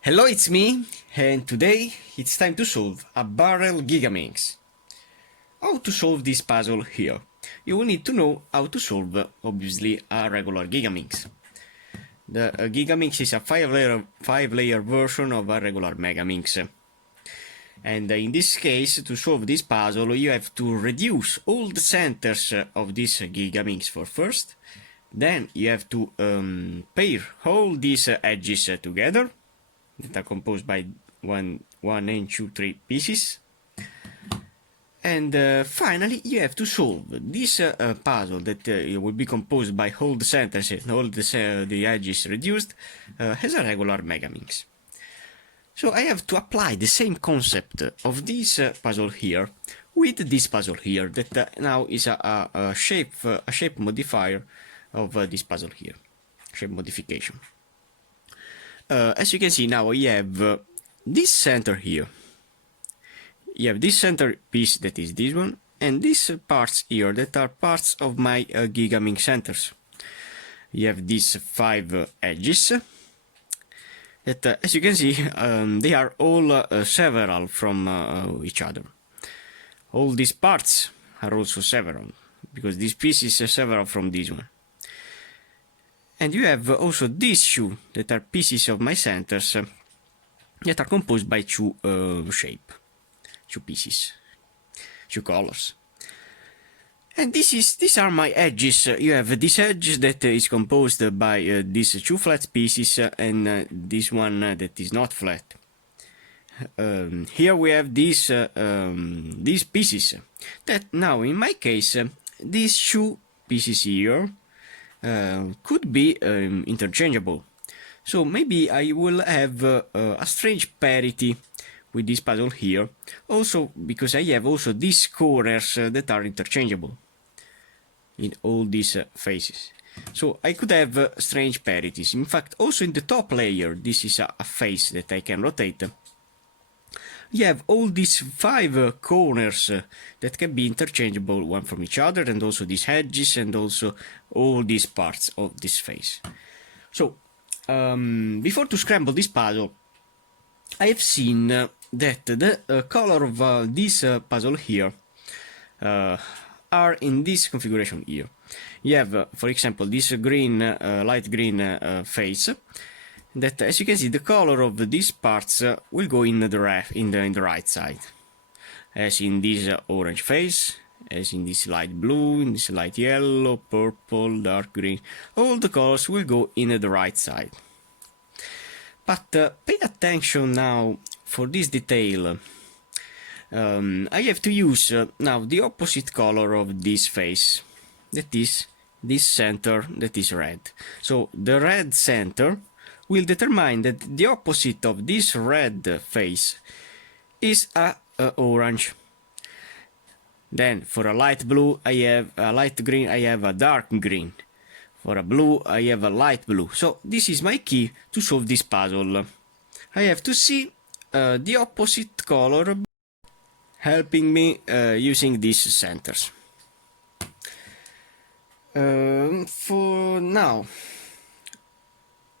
Hello, it's me, and today it's time to solve a Barrel Gigaminx. How to solve this puzzle here? You will need to know how to solve, obviously, a regular Gigaminx. The Gigaminx is a 5-layer version of a regular Megaminx. And in this case, to solve this puzzle, you have to reduce all the centers of this Gigaminx for first. Then you have to pair all these edges together, that are composed by one and 2, 3 pieces. And finally, you have to solve this puzzle that will be composed by all the centers and all the edges reduced as a regular Megaminx. So I have to apply the same concept of this puzzle here with this puzzle here that now is a shape modifier of this puzzle here, shape modification. As you can see now, you have this center here. You have this center piece that is this one, and these parts here that are parts of my Gigaminx centers. You have these 5 edges that, as you can see, they are all several from each other. All these parts are also several, because this piece is several from this one. And you have also these 2 that are pieces of my centers that are composed by 2 pieces, 2 colors. And these are my edges. You have this edge that is composed by these 2 flat pieces and this one that is not flat. Here we have these pieces that now, in my case, these 2 pieces here could be interchangeable. So maybe I will have a strange parity with this puzzle here, also because I have also these corners that are interchangeable in all these faces. So I could have strange parities. In fact, also in the top layer, this is a face that I can rotate. You have all these 5 corners that can be interchangeable one from each other, and also these edges and also all these parts of this face. So, before to scramble this puzzle, I have seen that the color of this puzzle here are in this configuration here. You have, for example, this green, light green face. That, as you can see, the color of these parts will go in the right side, as in this orange face, as in this light blue, in this light yellow, purple, dark green. All the colors will go in the right side. But pay attention now for this detail. I have to use now the opposite color of this face, that is this center that is red. So the red center will determine that the opposite of this red face is a orange. Then for a light blue I have a light green, I have a dark green. For a blue I have a light blue. So this is my key to solve this puzzle. I have to see the opposite color helping me using these centers. For now,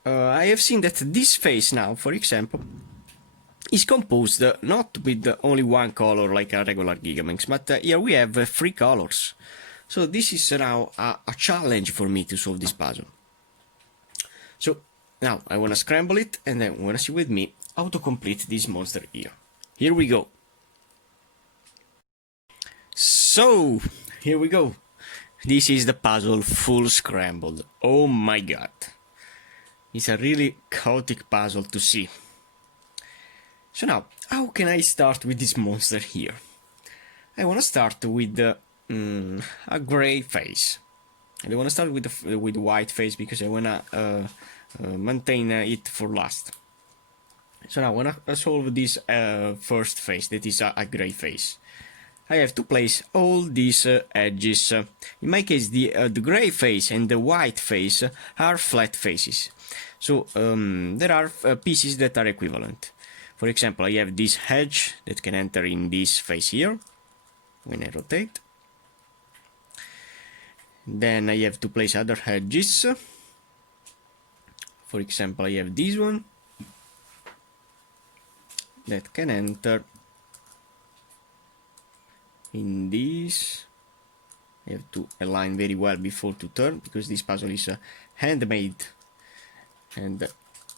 I have seen that this face now, for example, is composed not with only one color like a regular Gigaminx, but here we have 3 colors. So this is now a challenge for me to solve this puzzle. So now I want to scramble it, and then want to see with me how to complete this monster here. Here we go. So here we go. This is the puzzle full scrambled. Oh my god. It's a really chaotic puzzle to see. So now, how can I start with this monster here? I want to start with a gray face. I don't want to start with white face because I want to maintain it for last. So now I want to solve this first face, that is a gray face. I have to place all these edges. In my case, the gray face and the white face are flat faces. So there are pieces that are equivalent. For example, I have this edge that can enter in this face here when I rotate. Then I have to place other edges. For example, I have this one that can enter in this. I have to align very well before to turn, because this puzzle is handmade, and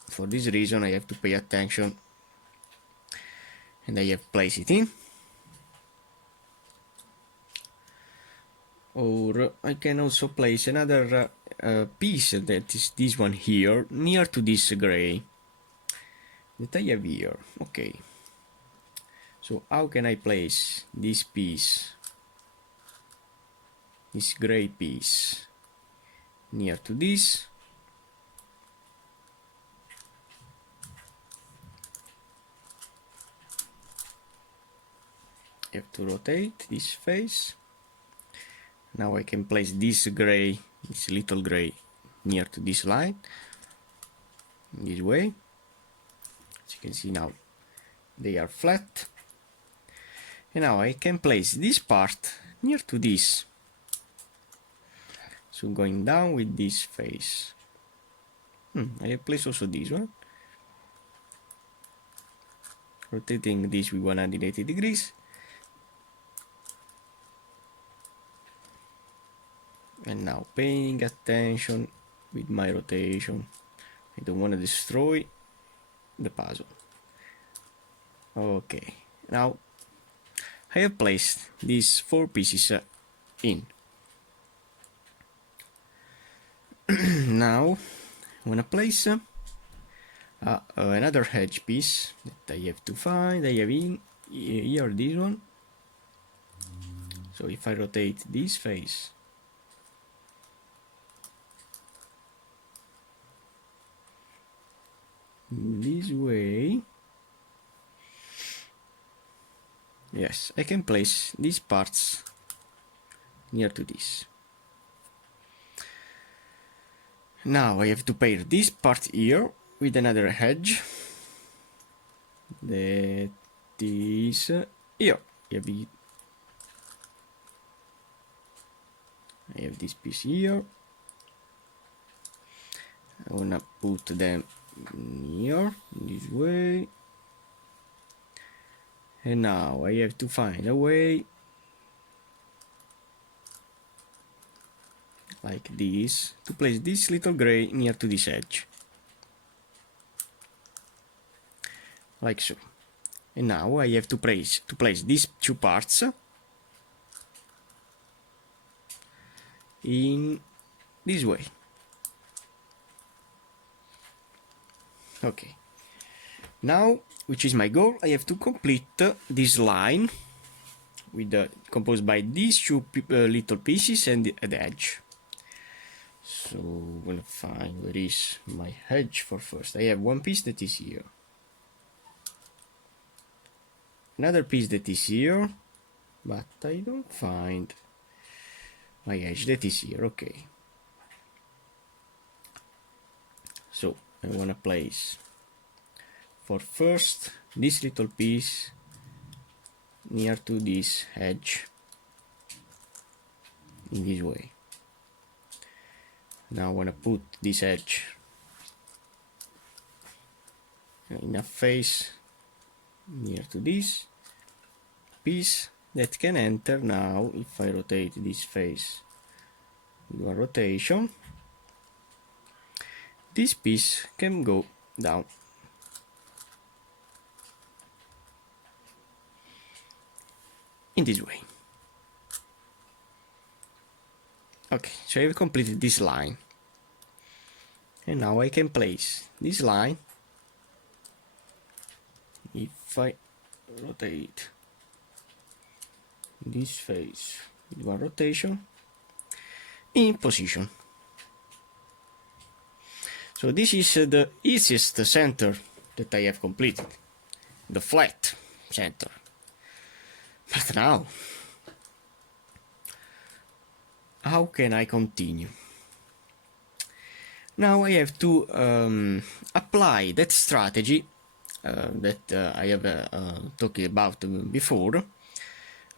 for this reason I have to pay attention, and I have placed it in. Or I can also place another piece, that is this one here, near to this gray that I have here. Okay, so how can I place this piece, this gray piece, near to this? I have to rotate this face. Now I can place this gray, this little gray, near to this line, this way. As you can see now, they are flat. And now I can place this part near to this. So going down with this face. I have placed also this one. Rotating this with 180 degrees. And now paying attention with my rotation. I don't want to destroy the puzzle. Okay, now I have placed these 4 pieces in. Now I want to place another edge piece that I have to find. I have in here this one. So if I rotate this face, this way, yes, I can place these parts near to this. Now I have to pair this part here with another edge that is here. I have this piece here. I wanna put them here, this way. And now I have to find a way, like this, to place this little gray near to this edge. Like so. And now I have to place these 2 parts in this way. Okay. Now, which is my goal, I have to complete this line with composed by these 2 little pieces and the edge. So I'm gonna find where is my edge for first. I have one piece that is here, another piece that is here, but I don't find my edge that is here. Okay, so I wanna place for first this little piece near to this edge in this way. Now I want to put this edge in a face near to this piece that can enter. Now if I rotate this face with one rotation, this piece can go down. In this way. Okay, so I have completed this line. And now I can place this line, if I rotate this face with one rotation, in position. So this is the easiest center that I have completed, the flat center. But now, how can I continue? Now I have to apply that strategy that I have talked about before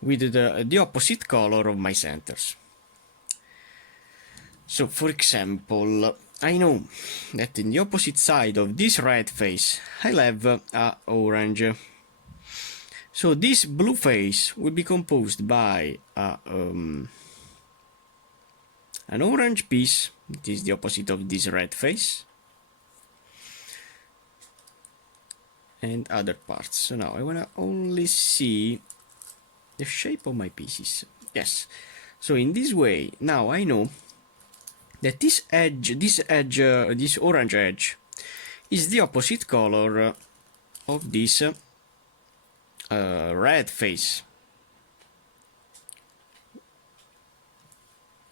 with the opposite color of my centers. So for example, I know that in the opposite side of this red face I'll have a orange So this blue face will be composed by an orange piece, it is the opposite of this red face, and other parts. So now I wanna only see the shape of my pieces. Yes. So in this way, now I know that this orange edge is the opposite color of this red face.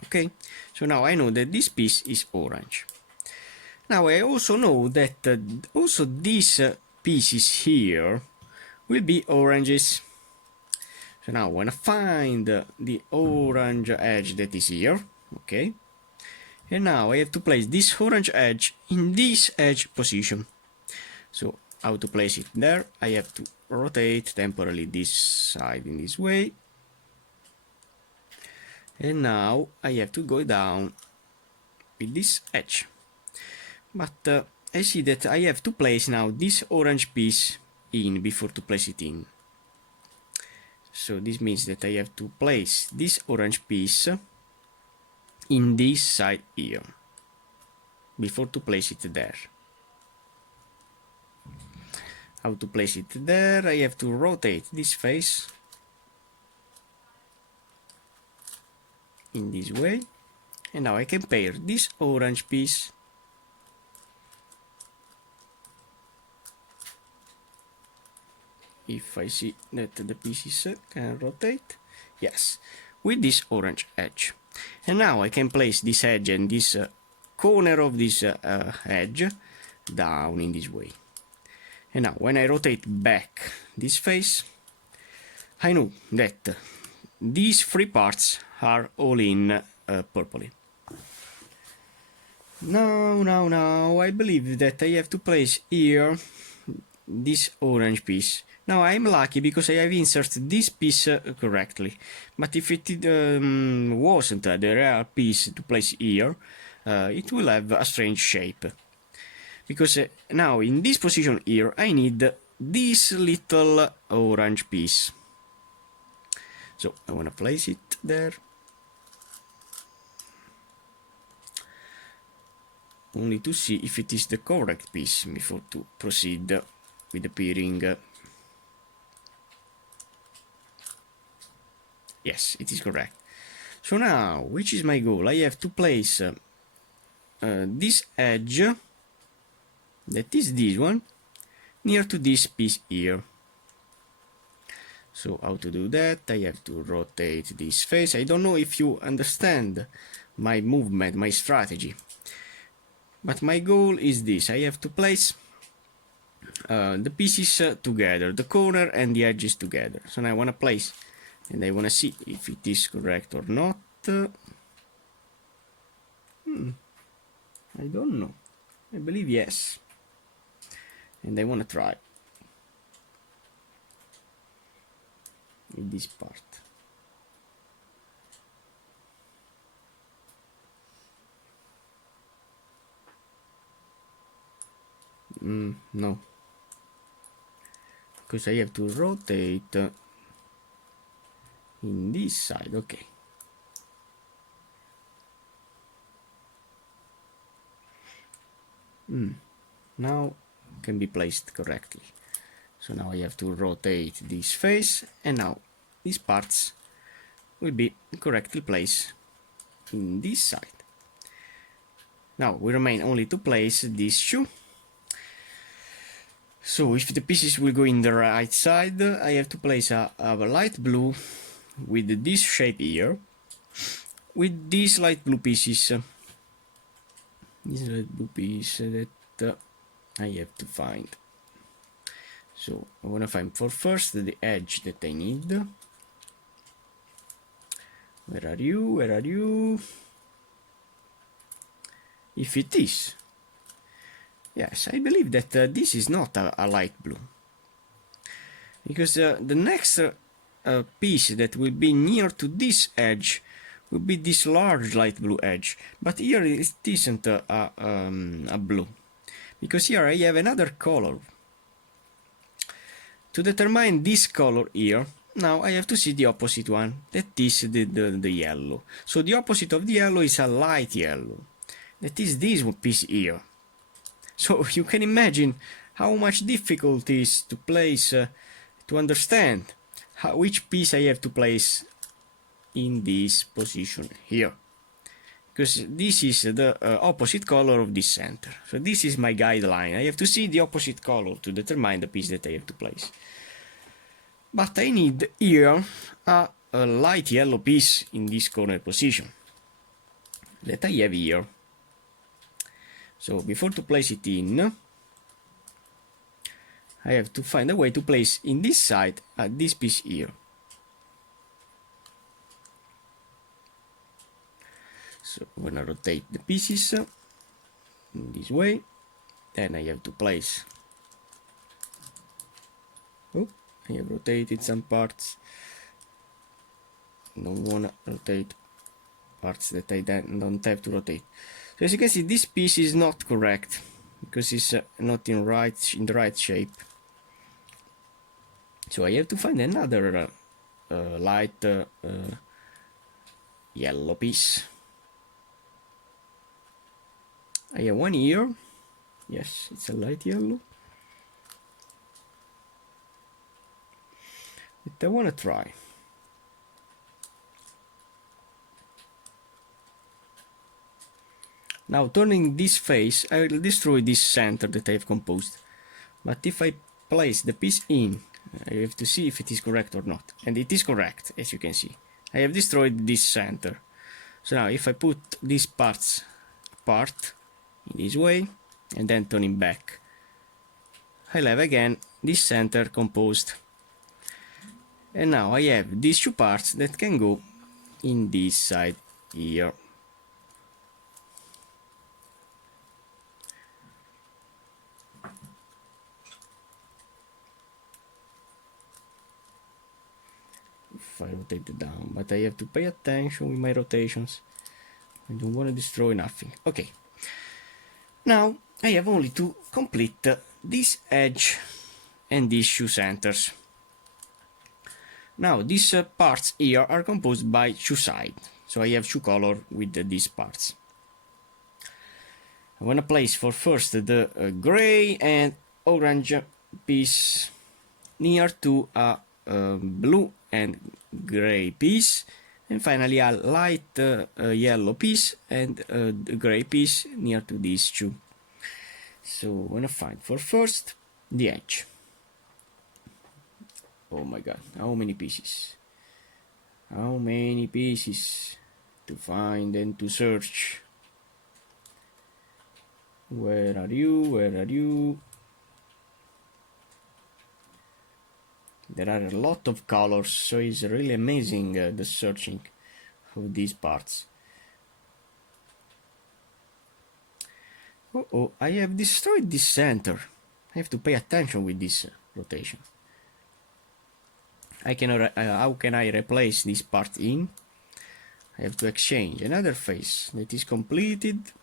Okay, so now I know that this piece is orange. Now I also know that also these pieces here will be oranges. So now I want to find the orange edge that is here. Okay, and now I have to place this orange edge in this edge position. So how to place it there? I have to rotate temporarily this side in this way, and now I have to go down with this edge. But I see that I have to place now this orange piece in before to place it in. So this means that I have to place this orange piece in this side here before to place it there. How to place it there? I have to rotate this face in this way, and now I can pair this orange piece if I see that the pieces can rotate, yes, with this orange edge. And now I can place this edge and this corner of this edge down in this way. And now when I rotate back this face, I know that these three parts are all in purpley. Now, I believe that I have to place here this orange piece. Now I'm lucky because I have inserted this piece correctly, but if it wasn't the real piece to place here, it will have a strange shape. Because now in this position here I need this little orange piece. So I want to place it there. Only to see if it is the correct piece before to proceed with the pairing. Yes, it is correct. So now, which is my goal? I have to place this edge, that is this one, near to this piece here. So how to do that? I have to rotate this face. I don't know if you understand my movement, my strategy, but my goal is this. I have to place the pieces together, the corner and the edges together. So now I want to place, and I want to see if it is correct or not. I don't know. I believe yes. And I want to try with this part. No. Because I have to rotate in this side. Okay. Now can be placed correctly. So now I have to rotate this face, and now these parts will be correctly placed in this side. Now we remain only to place this shoe. So if the pieces will go in the right side, I have to place a light blue with this shape here, with these light blue pieces. This light blue piece that I have to find. So I want to find for first the edge that I need. Where are you? Where are you? If it is. Yes, I believe that this is not a light blue. Because the next piece that will be near to this edge will be this large light blue edge. But here it isn't a blue. Because here I have another color. to determine this color here, now I have to see the opposite one, that is the yellow. So the opposite of the yellow is a light yellow, that is this piece here. So you can imagine how much difficult it is to place, to understand which piece I have to place in this position here, because this is the opposite color of this center. So this is my guideline. I have to see the opposite color to determine the piece that I have to place. But I need here a light yellow piece in this corner position that I have here. So before to place it in, I have to find a way to place in this side this piece here. So I'm gonna rotate the pieces in this way. Then I have to place. Oh, I have rotated some parts. Don't wanna rotate parts that I don't have to rotate. So as you can see, this piece is not correct because it's not in the right shape. So I have to find another light yellow piece. I have one here. Yes, it's a light yellow. But I want to try. Now turning this face, I will destroy this center that I have composed. But if I place the piece in, I have to see if it is correct or not. And it is correct, as you can see. I have destroyed this center. So now if I put these parts apart, in this way, and then turning back, I'll have again this center composed. And now I have these two parts that can go in this side here. If I rotate it down, but I have to pay attention with my rotations. I don't want to destroy nothing. Okay. Now I have only to complete this edge and these two centers. Now these parts here are composed by two sides, so I have two colors with these parts. I want to place for first the gray and orange piece near to a blue and gray piece, and finally a light yellow piece and a gray piece near to these two. So I'm gonna find for first the edge. Oh my god, how many pieces? How many pieces to find and to search? Where are you? Where are you? There are a lot of colors, so it's really amazing the searching of these parts. Oh, I have destroyed this center. I have to pay attention with this rotation. How can I replace this part in? I have to exchange another face that is completed.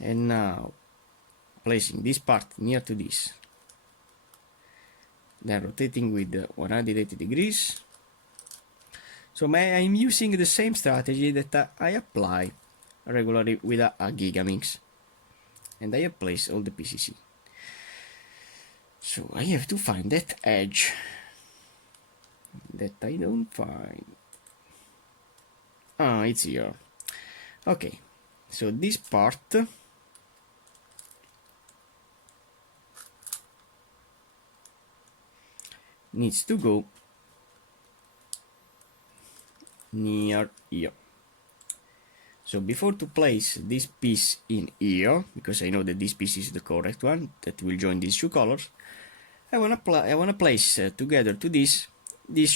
And now placing this part near to this. Then rotating with 180 degrees. So I'm using the same strategy that I apply regularly with a Gigaminx. And I have placed all the pieces in. So I have to find that edge that I don't find. Ah, it's here. Okay, so this part needs to go near here. So before to place this piece in here, because I know that this piece is the correct one that will join these two colors, I wanna place together to these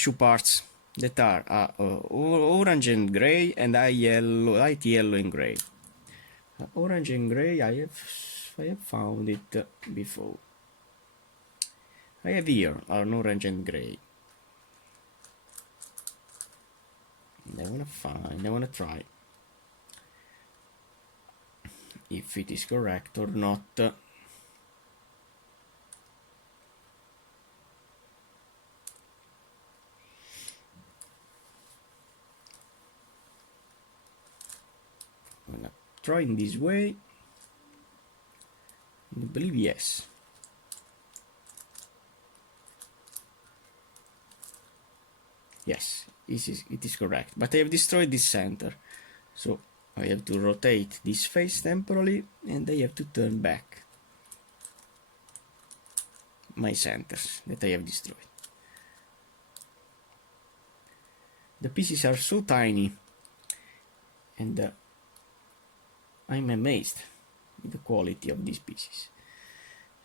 two parts that are orange and gray and light yellow and gray. Orange and gray, I have found it before. I have here an orange and gray. And I wanna try if it is correct or not. destroy in this way. I believe yes. Yes, it is correct. But I have destroyed this center. So I have to rotate this face temporarily, and I have to turn back my centers that I have destroyed. The pieces are so tiny, and I'm amazed with the quality of these pieces.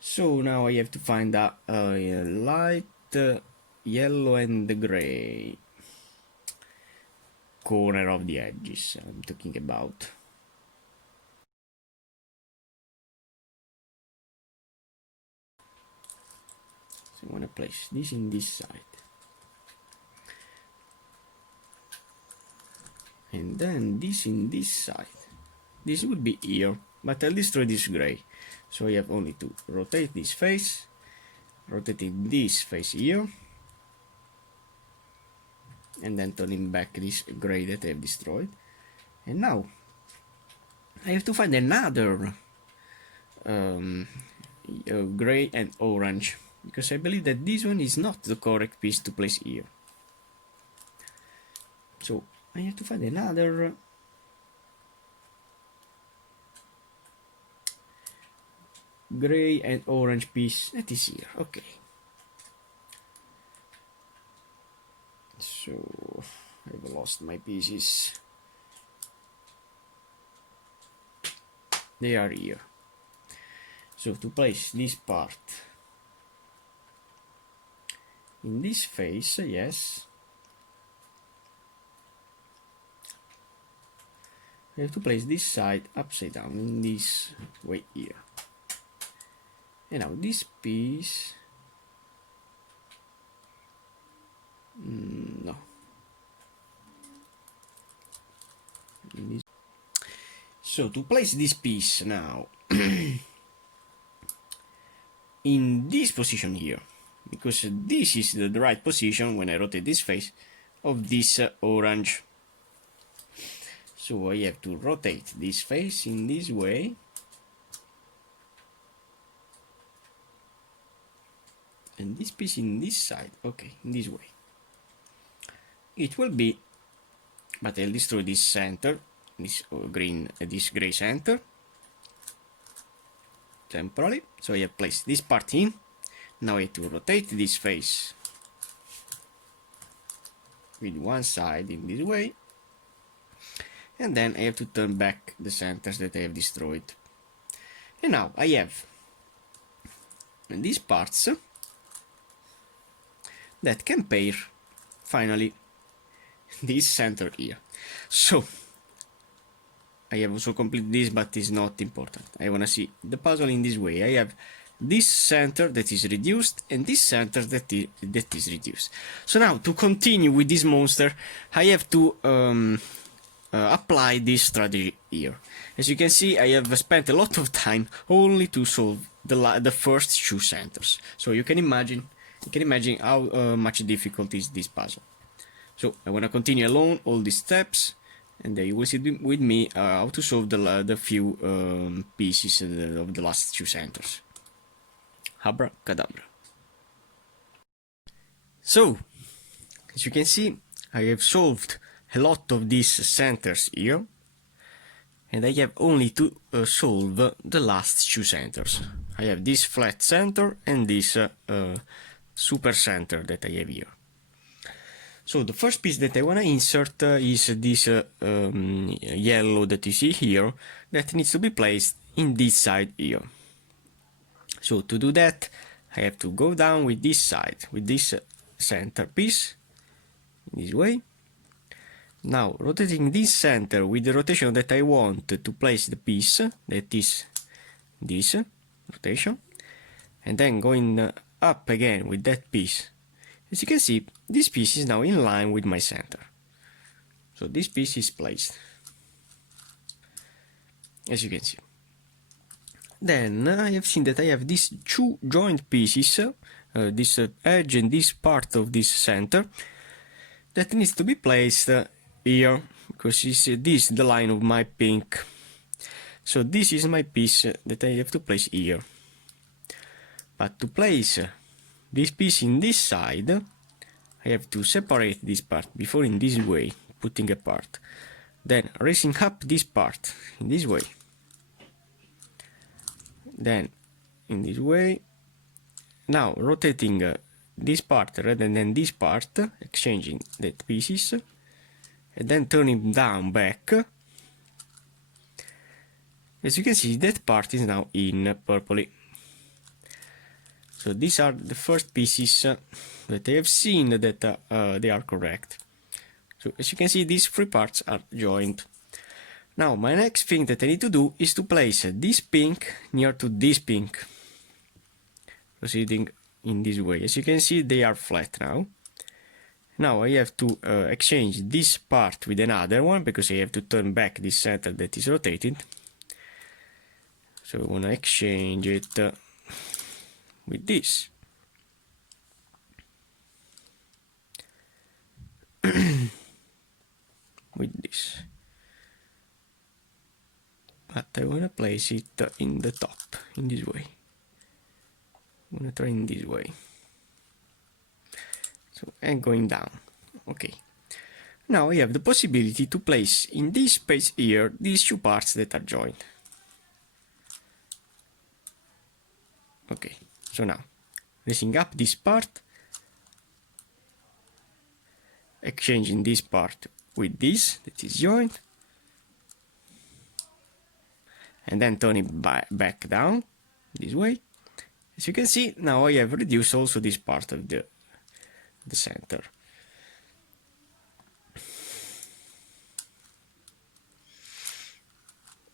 So now I have to find a light yellow and gray corner of the edges I'm talking about. So I want to place this in this side. And then this in this side. This would be here, but I'll destroy this gray. So I have only to rotate this face, rotating this face here, and then turning back this gray that I have destroyed. And now I have to find another gray and orange, because I believe that this one is not the correct piece to place here. So I have to find another gray and orange piece that is here. Okay. So I've lost my pieces. They are here. So to place this part in this face, yes, I have to place this side upside down in this way here. And now this piece, no. So to place this piece now in this position here, because this is the right position when I rotate this face of this orange. So I have to rotate this face in this way. And this piece in this side, okay, in this way. It will be, but I'll destroy this center, this gray center, temporarily. So I have placed this part in. Now I have to rotate this face with one side in this way. And then I have to turn back the centers that I have destroyed. And now I have these parts that can pair finally this center here. So I have also completed this, but it's not important. I want to see the puzzle in this way. I have this center that is reduced and this center that is reduced. So now to continue with this monster, I have to apply this strategy here. As you can see, I have spent a lot of time only to solve the first two centers. So you can imagine how much difficult is this puzzle. So I want to continue along all these steps, and you will see with me how to solve the few pieces of the last two centers. Abracadabra. So, as you can see, I have solved a lot of these centers here, and I have only to solve the last two centers. I have this flat center and this super center that I have here. So the first piece that I want to insert is this yellow that you see here, that needs to be placed in this side here. So to do that, I have to go down with this side, with this center piece, in this way. Now rotating this center with the rotation that I want to place the piece, that is this rotation, and then going up again with that piece. As you can see, this piece is now in line with my center. So this piece is placed, as you can see. Then I have seen that I have these two joint pieces, this edge and this part of this center, that needs to be placed here, because this is the line of my pink. So this is my piece that I have to place here. But to place this piece in this side, I have to separate this part before in this way, putting apart. Then raising up this part in this way. Then in this way. Now rotating this part rather than this part, exchanging the pieces, and then turning down back. As you can see, that part is now in purpley. So these are the first pieces that I have seen that they are correct. So as you can see, these three parts are joined. Now my next thing that I need to do is to place this pink near to this pink, proceeding in this way. As you can see, they are flat now. Now I have to exchange this part with another one, because I have to turn back this center that is rotated. So I want to exchange it with this. With this. But I want to place it in the top, in this way. I'm going to try in this way. So, and going down. Okay. Now I have the possibility to place in this space here these two parts that are joined. Okay, so now raising up this part, exchanging this part with this that is joined, and then turning back down this way. As you can see, now I have reduced also this part of the center.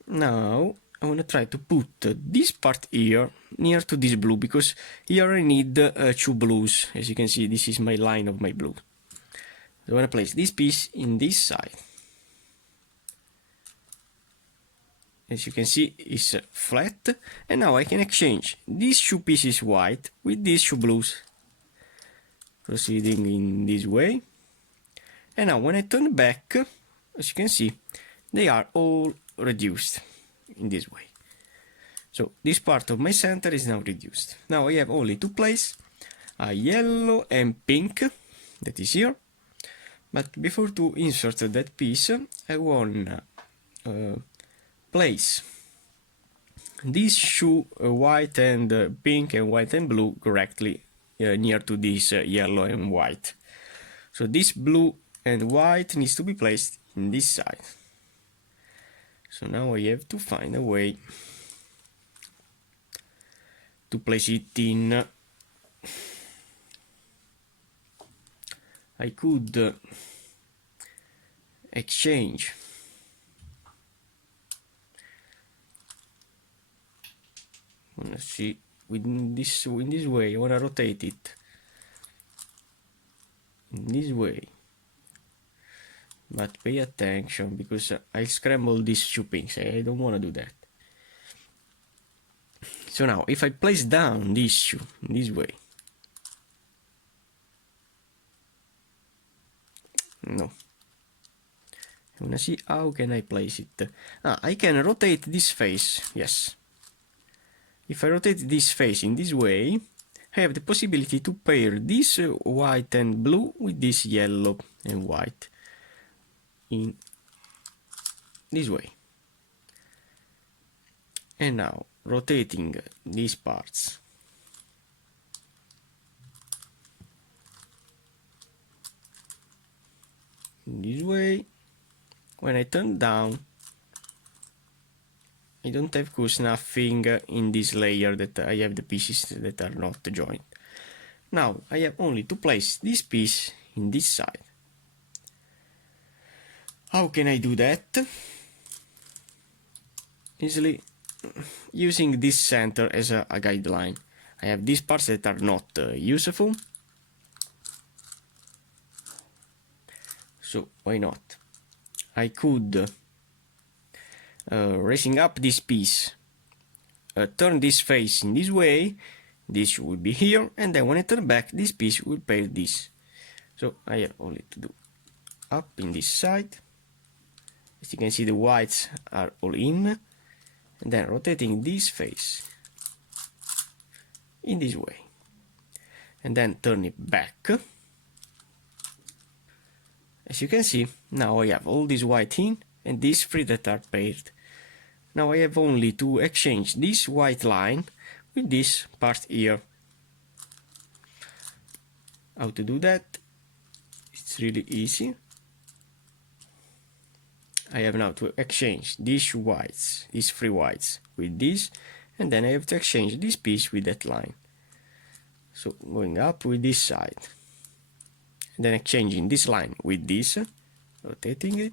Now I want to try to put this part here near to this blue, because here I need two blues. As you can see, this is my line of my blue. So I want to place this piece in this side. As you can see, it's flat, and now I can exchange these two pieces white with these two blues, proceeding in this way. And now when I turn back, as you can see, they are all reduced in this way. So this part of my center is now reduced. Now I have only to place a yellow and pink that is here. But before to insert that piece, I want place these two white and pink and white and blue correctly near to this yellow and white. So this blue and white needs to be placed in this side. So now I have to find a way to place it in. I could exchange let's see, in this way. I want to rotate it in this way, but pay attention, because I scramble these two pinks. I don't want to do that. So now if I place down these two in this way, no, I want to see how can I place it. I can rotate this face. Yes, if I rotate this face in this way, I have the possibility to pair this white and blue with this yellow and white in this way. And now rotating these parts in this way, when I turn down, I don't have, of course, nothing in this layer that I have the pieces that are not joined. Now I have only to place this piece in this side. How can I do that? Easily using this center as a guideline. I have these parts that are not useful, so why not? I could raising up this piece, turn this face in this way, this will be here, and then when I turn back, this piece will pair this. So I have only to do up in this side. As you can see, the whites are all in, and then rotating this face in this way, and then turn it back. As you can see, now I have all this white in and these three that are paired. Now I have only to exchange this white line with this part here. How to do that? It's really easy. I have now to exchange these whites, these three whites, with this, and then I have to exchange this piece with that line. So going up with this side, and then exchanging this line with this, rotating it,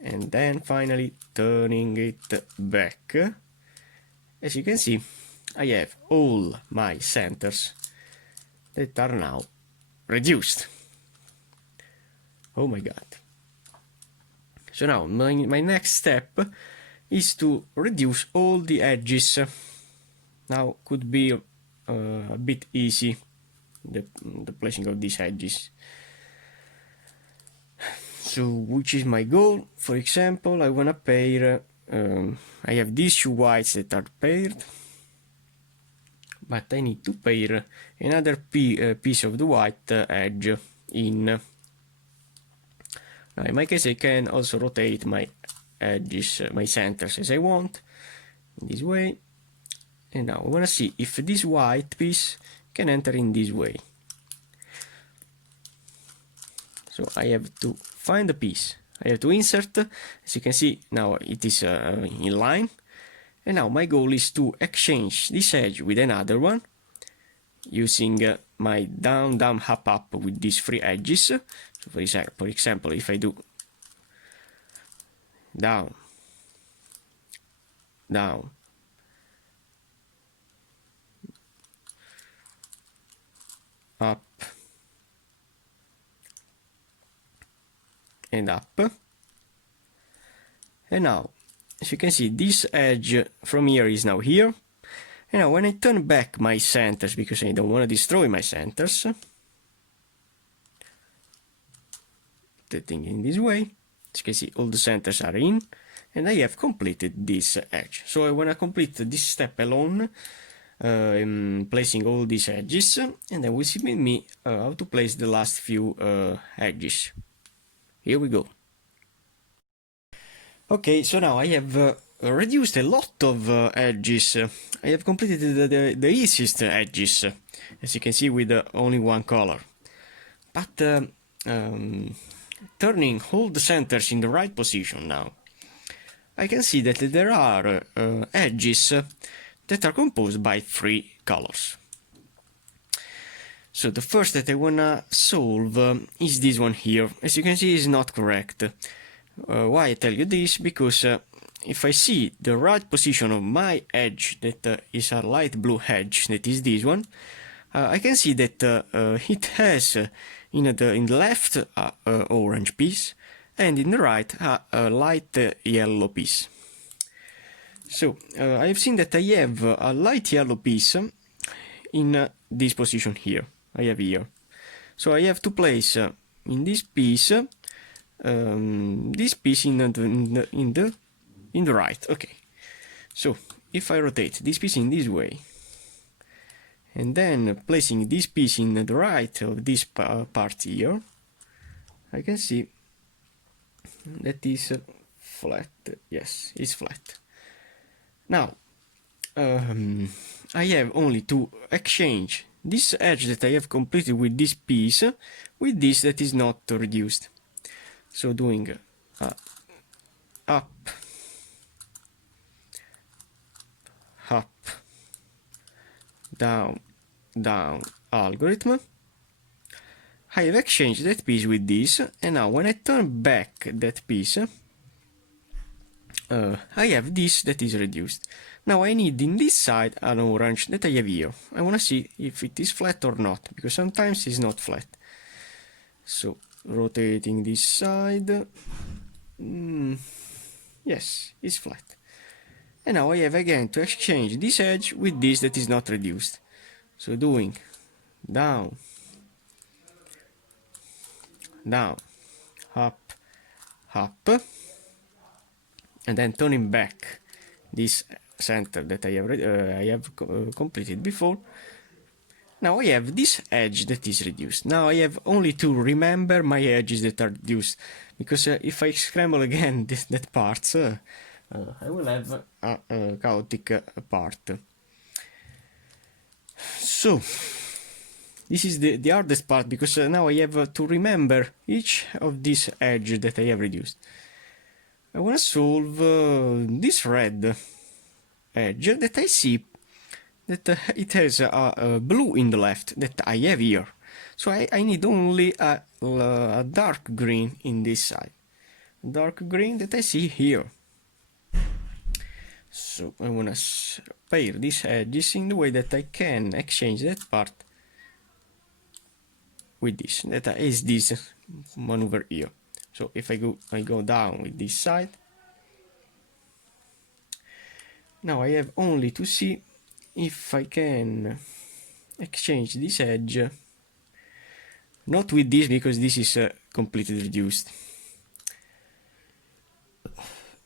and then finally turning it back. As you can see, I have all my centers that are now reduced. Oh my god. So now my next step is to reduce all the edges. Now could be a bit easy, the placing of these edges. So which is my goal? For example, I want to pair, I have these two whites that are paired, but I need to pair another piece of the white edge in. Now in my case I can also rotate my edges, my centers as I want, in this way. And now I want to see if this white piece can enter in this way. So I have to find the piece, I have to insert, as you can see now it is in line, and now my goal is to exchange this edge with another one, using my down, down, up, up with these three edges. So for example, if I do down, down, up, and up, and now as you can see this edge from here is now here, and now when I turn back my centers, because I don't want to destroy my centers, rotating in this way, as you can see all the centers are in, and I have completed this edge. So I want to complete this step alone, placing all these edges, and then we see with me how to place the last few edges. Here we go. Okay, so now I have reduced a lot of edges. I have completed the easiest edges, as you can see, with only one color. But turning all the centers in the right position now, I can see that there are edges that are composed by three colors. So the first that I wanna solve is this one here. As you can see, is not correct. Why I tell you this? Because if I see the right position of my edge, that is a light blue edge, that is this one, I can see that it has in the left orange piece, and in the right a light yellow piece. So I have seen that I have a light yellow piece in this position here. I have here. So I have to place in this piece in the right. Okay. So if I rotate this piece in this way, and then placing this piece in the right of this part here, I can see that is flat. Yes, it's flat. Now I have only to exchange this edge that I have completed with this piece with this that is not reduced. So doing up, up, down, down algorithm, I have exchanged that piece with this, and now when I turn back that piece, I have this that is reduced. Now I need in this side an orange that I have here. I want to see if it is flat or not, because sometimes it's not flat. So rotating this side, yes, it's flat. And now I have again to exchange this edge with this that is not reduced. So doing down, down, up, and then turning back this center that I have completed before, now I have this edge that is reduced. Now I have only to remember my edges that are reduced, because if I scramble again that parts, I will have a chaotic part. So this is the hardest part, because now I have to remember each of these edges that I have reduced. I want to solve this red edge that I see that it has a blue in the left that I have here. So I need only a dark green in this side. Dark green that I see here. So I want to pair these edges in the way that I can exchange that part with this. That is this maneuver here. So if I go down with this side. Now I have only to see if I can exchange this edge, not with this because this is completely reduced.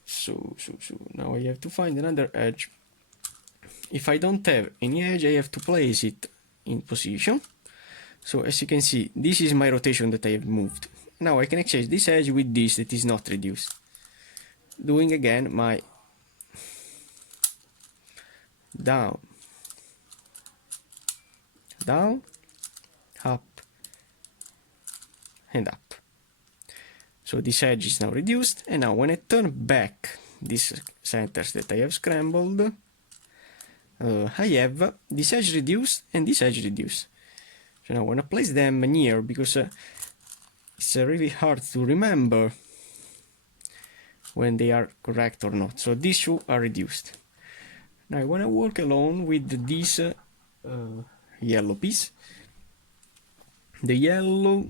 So now I have to find another edge. If I don't have any edge, I have to place it in position. So as you can see, this is my rotation that I have moved. Now I can exchange this edge with this that is not reduced. Doing again my down, down, up, and up. So this edge is now reduced, and now when I turn back these centers that I have scrambled, I have this edge reduced and this edge reduced. So now when I place them near, because it's really hard to remember when they are correct or not. So these two are reduced. Now I want to work alone with this yellow piece. The yellow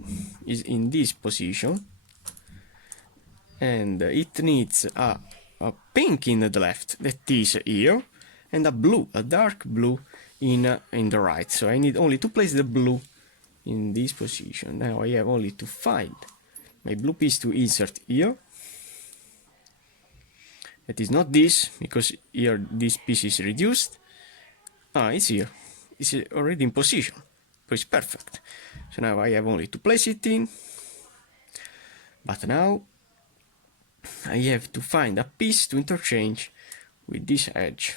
is in this position, and it needs a pink in the left that is here, and a blue, a dark blue in the right. So I need only to place the blue in this position. Now I have only to find my blue piece to insert here. It is not this, because here this piece is reduced. It's here. It's already in position. So it's perfect. So now I have only to place it in. But now I have to find a piece to interchange with this edge.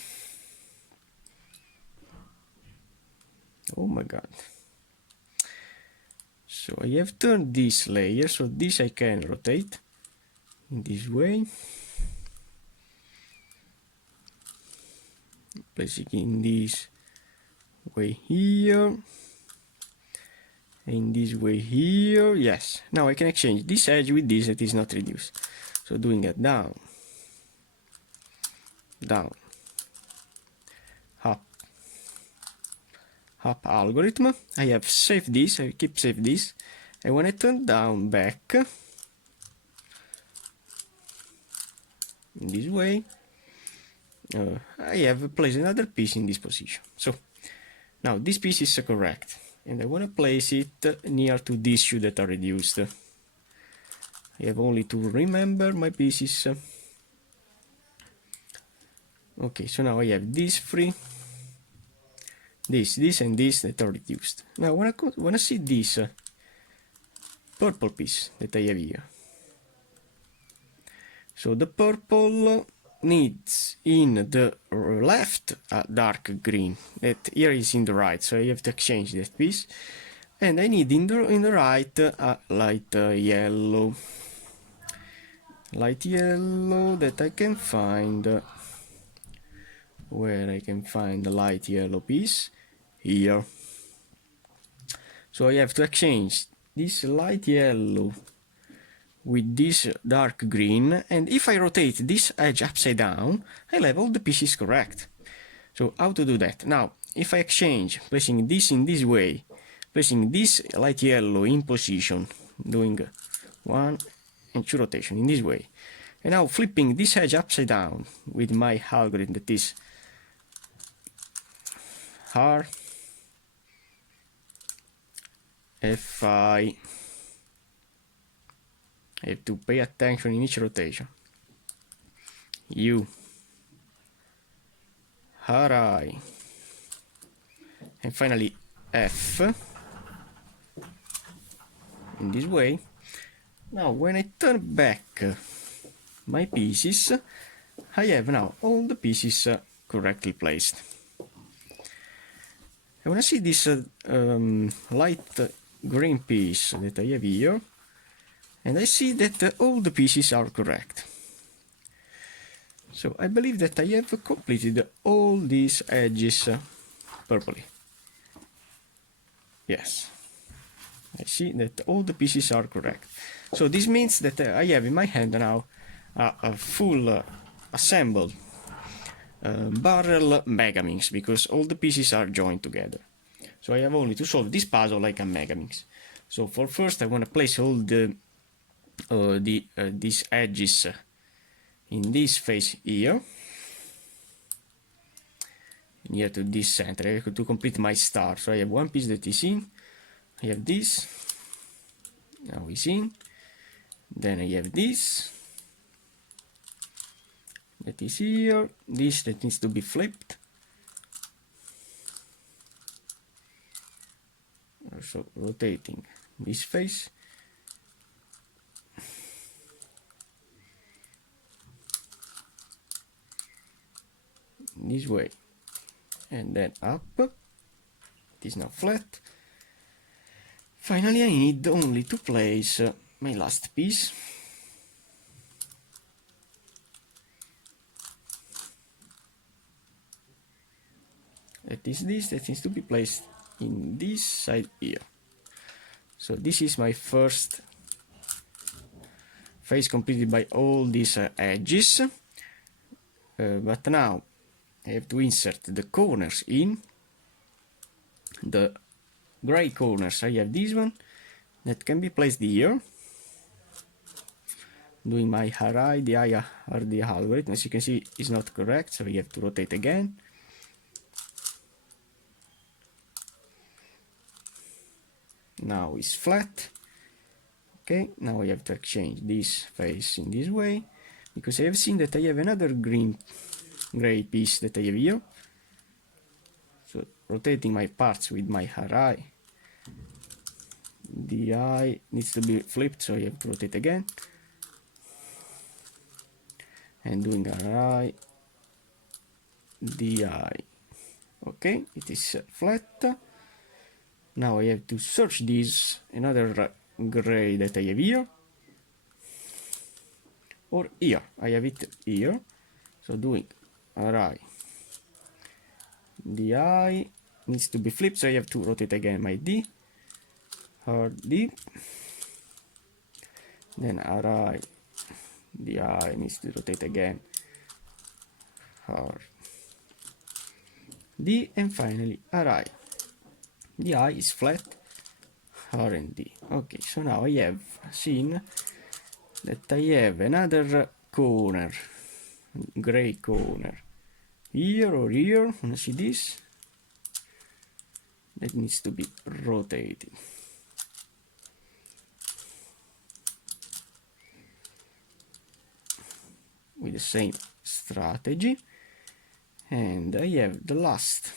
Oh my god. So I have turned this layer, so this I can rotate in this way. Place it in this way here. In this way here. Yes. Now I can exchange this edge with this that is not reduced. So doing it down, down, up, up algorithm. I have saved this, I keep save this, and when I turn down back in this way, I have placed another piece in this position. So now this piece is correct, and I want to place it near to these two that are reduced. I have only to remember my pieces. Okay, so now I have these three, this and this that are reduced. Now when I see this purple piece that I have here, so the purple needs in the left a dark green, that here is in the right, so I have to exchange that piece, and I need in the right a light yellow. Light yellow that I can find. Where I can find the light yellow piece? Here. So I have to exchange this light yellow with this dark green, and if I rotate this edge upside down, I'll have all the pieces correct. So how to do that? Now, if I exchange, placing this in this way, placing this light yellow in position, doing 1 and 2 rotation in this way, and now flipping this edge upside down with my algorithm that is R, Fi. I have to pay attention in each rotation. U, R, I, and finally F, in this way. Now when I turn back my pieces, I have now all the pieces correctly placed. I want to see this light green piece that I have here, and I see that all the pieces are correct. So I believe that I have completed all these edges properly. Yes, I see that all the pieces are correct. So this means that I have in my hand now a full assembled Barrel Gigaminx, because all the pieces are joined together. So I have only to solve this puzzle like a Gigaminx. So for first I want to place all these edges in this face here, near to this center. I have to complete my star. So I have one piece that is in, I have this, now it's in, then I have this, that is here, this that needs to be flipped, also rotating this face, this way, and then up. It is now flat. Finally I need only to place my last piece. That is this, that needs to be placed in this side here. So this is my first face completed by all these edges. But now I have to insert the corners in. The gray corners, I have this one that can be placed here. Doing my RI, the IRD algorithm, as you can see, is not correct, so you have to rotate again. Now it's flat. Okay, now I have to exchange this face in this way, because I have seen that I have another gray piece that I have here. So rotating my parts with my RI, the eye needs to be flipped, so I have to rotate again. And doing RI, the eye. Okay, it is flat. Now I have to search this, another gray that I have here, or here, I have it here, so doing RI, the eye needs to be flipped, so I have to rotate again my D, RD, then RI, the eye needs to rotate again, D, and finally RI. The eye is flat, R and D. Okay, so now I have seen that I have another corner, gray corner, here or here. Wanna see this? That needs to be rotated. With the same strategy. And I have the last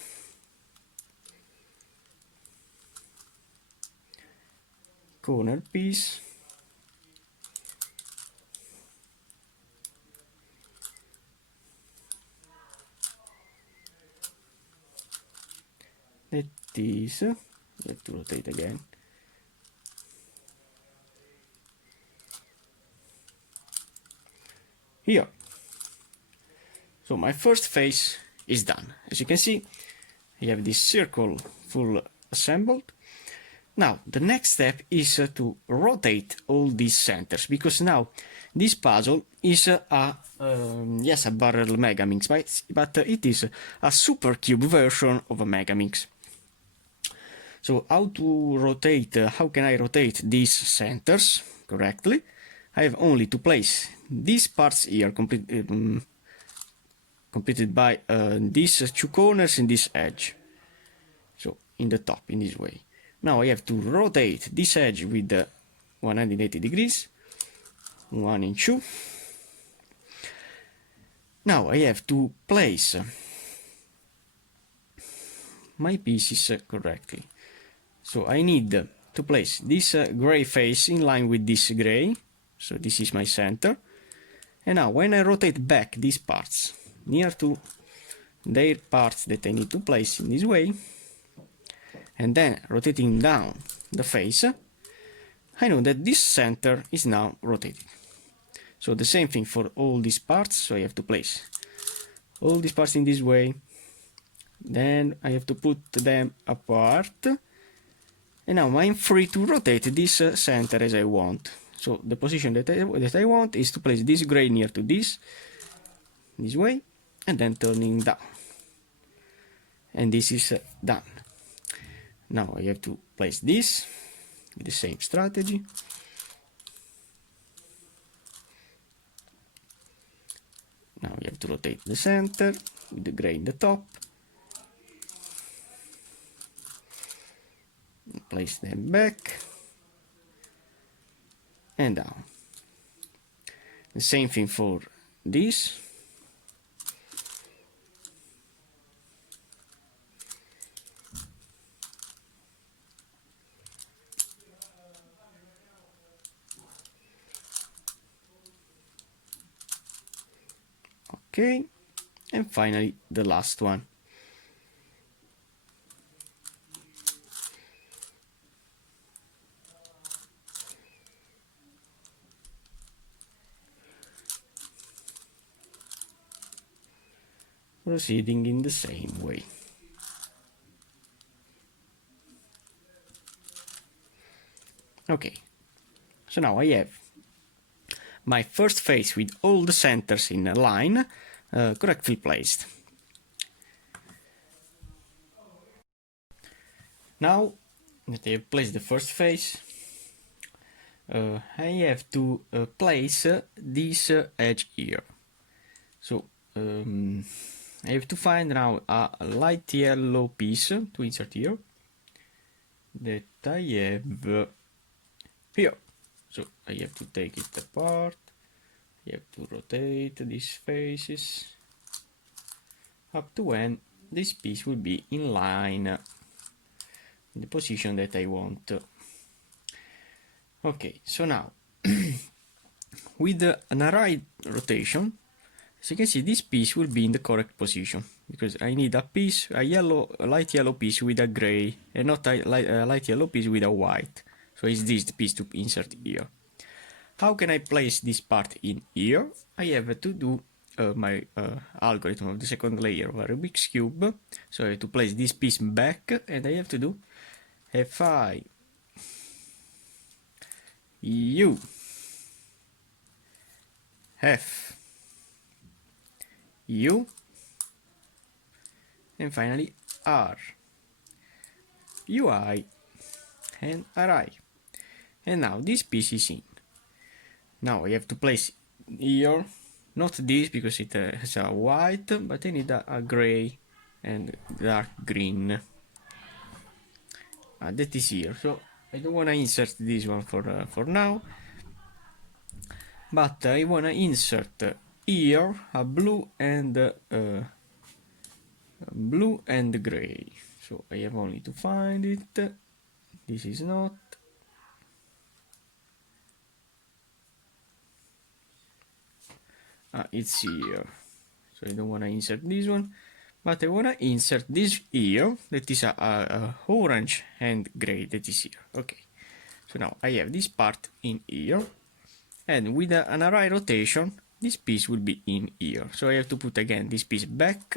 corner piece, that is, you have to rotate again, here. So my first face is done. As you can see, I have this circle full assembled. Now the next step is to rotate all these centers, because now this puzzle is yes, a Barrel Gigaminx, but it is a supercube version of a Gigaminx. So how can I rotate these centers correctly? I have only to place these parts here completed by these two corners in this edge, so in the top, in this way. Now I have to rotate this edge with 180 degrees, 1 and 2, Now I have to place my pieces correctly. So I need to place this gray face in line with this gray. So this is my center. And now when I rotate back these parts near to their parts that I need to place in this way, and then rotating down the face, I know that this center is now rotated. So the same thing for all these parts, so I have to place all these parts in this way, then I have to put them apart, and now I'm free to rotate this center as I want. So the position that I want is to place this gray near to this way, and then turning down. And this is done. Now I have to place this with the same strategy. Now you have to rotate the center with the gray in the top. Place them back and down. The same thing for this. Okay, and finally the last one. Proceeding in the same way. Okay, so now I have my first face with all the centers in a line correctly placed. Now that I have placed the first face, I have to place this edge here. So I have to find now a light yellow piece to insert here that I have here. So I have to take it apart, I have to rotate these faces up to when this piece will be in line in the position that I want. Okay, so now with an array rotation, as you can see, this piece will be in the correct position because I need a light yellow piece with a gray, and not a light yellow piece with a white. So it's this piece to insert here. How can I place this part in here? I have to do my algorithm of the second layer of a Rubik's Cube. So I have to place this piece back, and I have to do Fi U F U, and finally R UI and RI. And now this piece is in. Now I have to place here, not this because it has a white, but I need a gray and dark green. That is here, so I don't want to insert this one for now, but I want to insert here a blue and gray. So I have only to find it. This is not. It's here. So I don't want to insert this one, but I want to insert this here, that is a orange and gray, that is here. Okay, so now I have this part in here, and with an array rotation, this piece will be in here. So I have to put again this piece back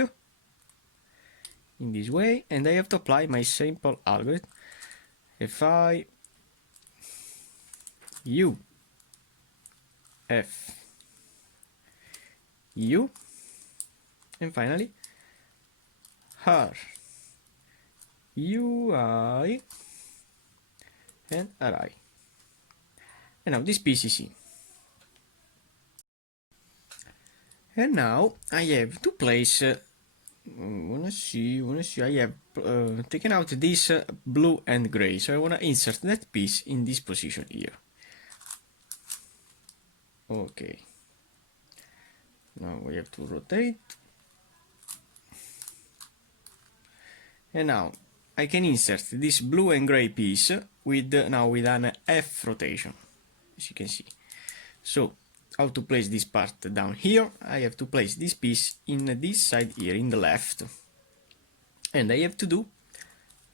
in this way, and I have to apply my simple algorithm. Fi U F U, and finally R UI and RI. And now this piece is in. And now I have to place. Wanna see. I have taken out this blue and gray, so I wanna insert that piece in this position here. Okay. Now we have to rotate. And now I can insert this blue and gray piece with now with an F rotation, as you can see. So how to place this part down here? I have to place this piece in this side here, in the left, and I have to do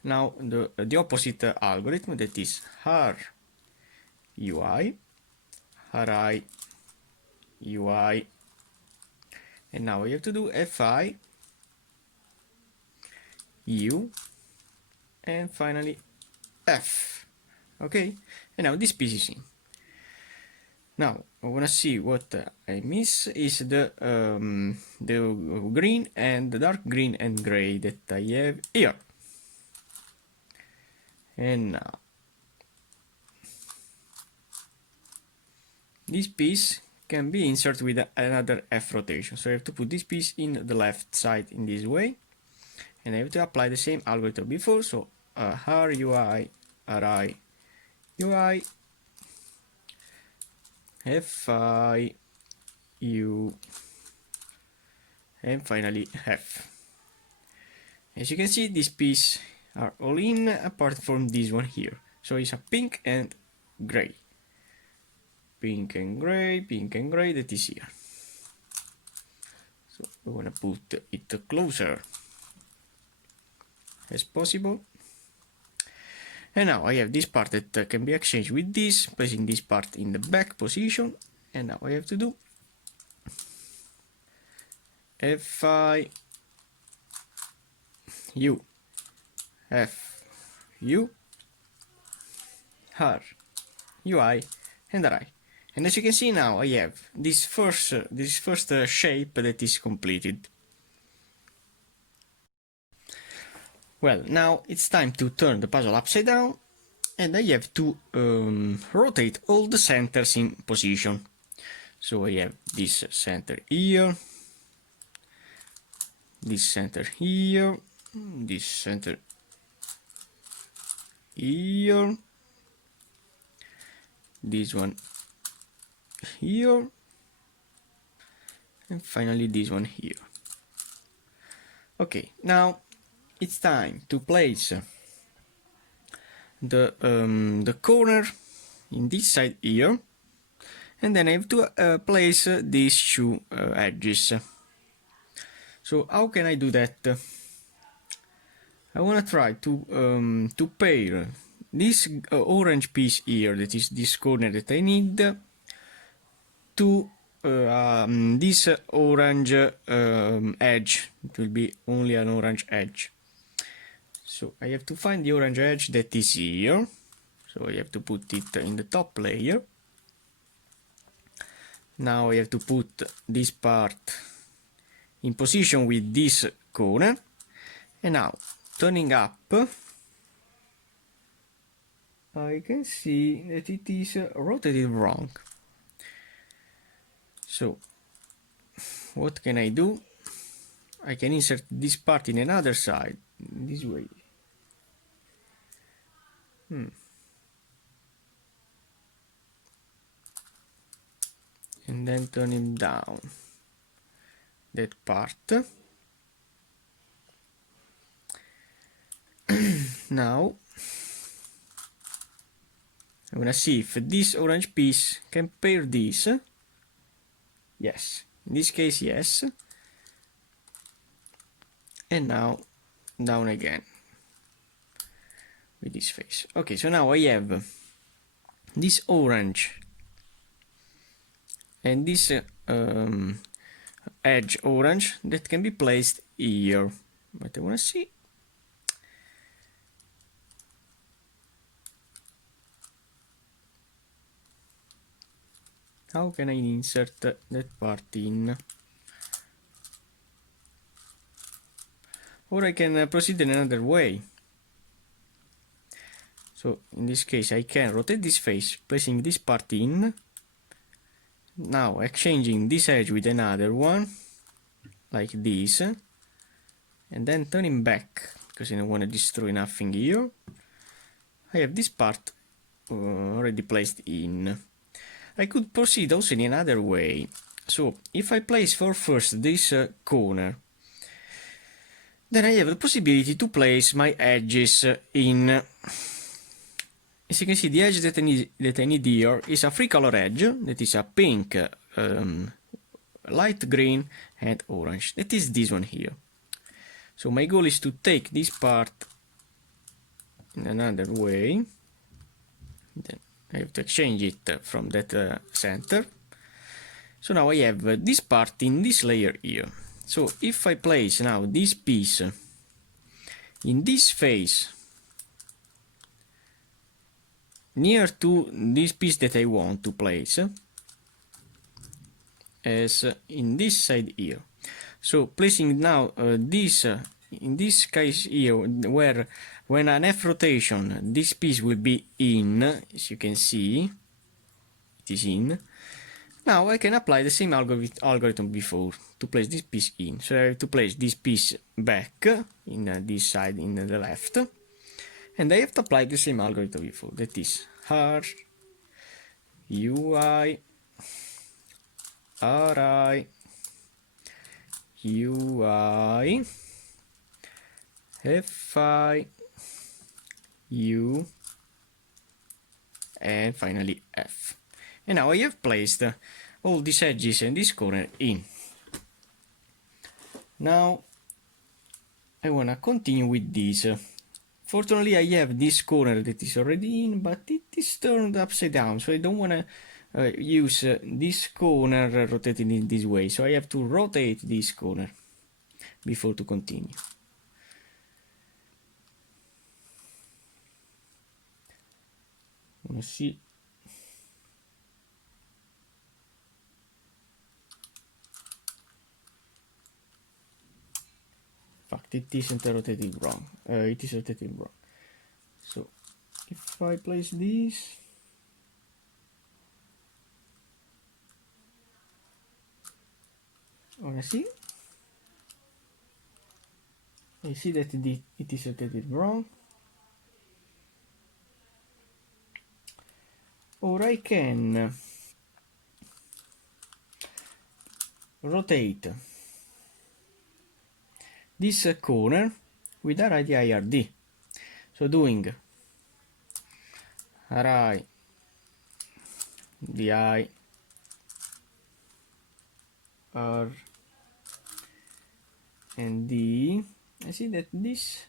now the opposite algorithm, that is R UI, RI UI, and now I have to do FI U, and finally F. Okay, and now this piece is in. Now I wanna see what I miss is the green and the dark green and gray that I have here. And now this piece can be inserted with another F rotation, so I have to put this piece in the left side in this way, and I have to apply the same algorithm before, so R UI, RI UI, FI U, and finally F. As you can see, these pieces are all in apart from this one here, so it's a pink and gray. Pink and gray that is here. So we want to put it closer as possible. And now I have this part that can be exchanged with this, placing this part in the back position. And now I have to do FI U, F U, R UI, and RI. And as you can see now, I have this first shape that is completed. Well, now it's time to turn the puzzle upside down, and I have to rotate all the centers in position. So I have this center here, this center here, this center here, this one here, and finally this one here. Okay, now it's time to place the corner in this side here, and then I have to place these two edges. So how can I do that? I want to try to pair this orange piece here, that is this corner that I need, to this orange edge. It will be only an orange edge. So I have to find the orange edge that is here. So I have to put it in the top layer. Now I have to put this part in position with this corner. And now, turning up, I can see that it is rotated wrong. So what can I do? I can insert this part in another side, this way. And then turn him down, that part. Now I'm gonna see if this orange piece can pair this. Yes, in this case, yes. And now down again with this face. Okay, so now I have this orange and this edge orange that can be placed here. But I want to see. How can I insert that part in? Or I can proceed in another way. So in this case I can rotate this face, placing this part in. Now exchanging this edge with another one, like this. And then turning back, because I don't want to destroy nothing here. I have this part already placed in. I could proceed also in another way. So if I place for first this corner, then I have the possibility to place my edges in. As you can see, the edge that I need here is a three color edge, that is a pink, light green and orange. That is this one here. So my goal is to take this part in another way. Then I have to exchange it from that center. So now I have this part in this layer here. So if I place now this piece in this face near to this piece that I want to place, as in this side here. So placing now this in this case here, where when an F rotation this piece will be in, as you can see, it is in. Now I can apply the same algorithm before to place this piece in. So I have to place this piece back in this side in the left, and I have to apply the same algorithm before. That is R, UI, RI, UI, FI, U, and finally F. And now I have placed all these edges and this corner in. Now I want to continue with this. Fortunately I have this corner that is already in, but it is turned upside down, so I don't want to use this corner rotated in this way, so I have to rotate this corner before to continue. Let's see. In fact, it isn't rotated wrong. It is rotated wrong. So if I place this, wanna see? I see that it is rotated wrong. Or I can rotate this corner with RID. So doing RI, DI, R, and D. I see that this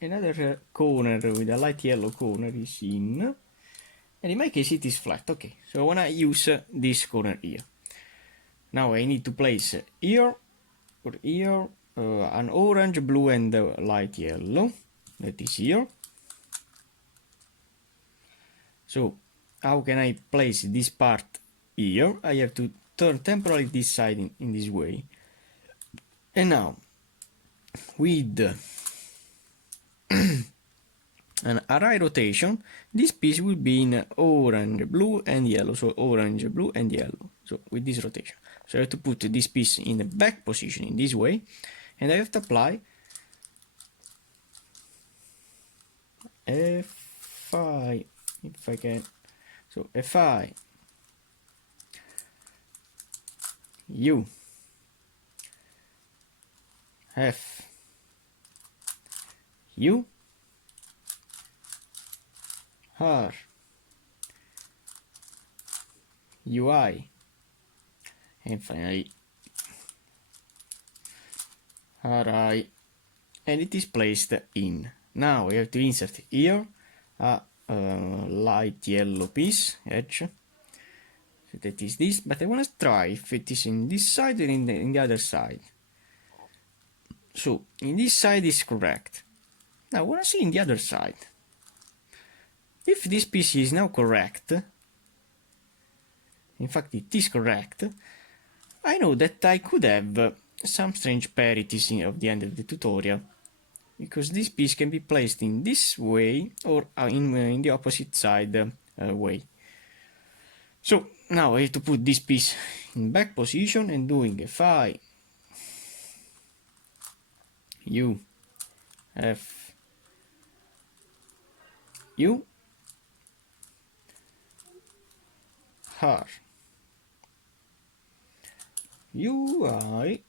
another corner with a light yellow corner is in, and in my case it is flat. Okay, so I want to use this corner here. Now I need to place here or here an orange, blue, and light yellow. That is here. So how can I place this part here? I have to turn temporarily this side in this way. And now with an array rotation, this piece will be in orange, blue, and yellow. So orange, blue, and yellow. So with this rotation. So I have to put this piece in the back position in this way, and I have to apply Fi, if I can. So Fi, U, F, U, R, UI, and finally RI, and it is placed in. Now we have to insert here a light yellow piece edge. So that is this, but I want to try if it is in this side or in the other side. So in this side is correct. Now I want to see in the other side. If this piece is now correct, in fact it is correct, I know that I could have some strange parities at the end of the tutorial, because this piece can be placed in this way or in the opposite side way. So now I have to put this piece in back position and doing Fi, U, F, U, R, UI,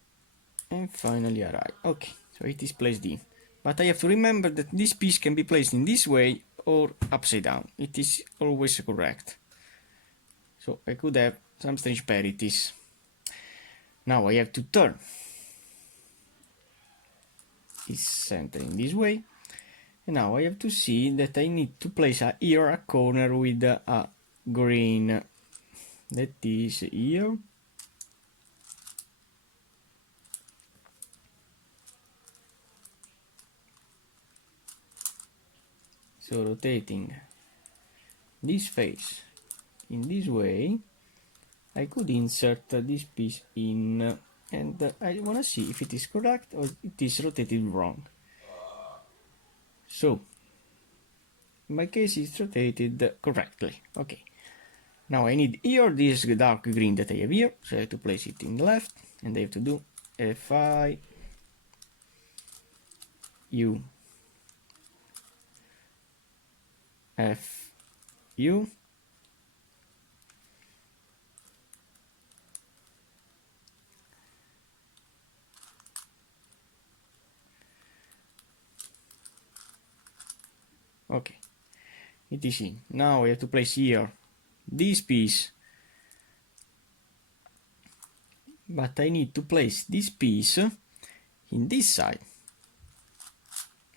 and finally RI. Okay, so it is placed in. But I have to remember that this piece can be placed in this way or upside down. It is always correct. So I could have some strange parities. Now I have to turn this center in this way. And now I have to see that I need to place here a corner with a green. That is here. So rotating this face in this way, I could insert this piece in, and I want to see if it is correct or it is rotated wrong. So in my case it's rotated correctly. Okay, now I need here this dark green that I have here, so I have to place it in the left, and I have to do Fi U F U. Okay, it is in. Now I have to place here this piece, but I need to place this piece in this side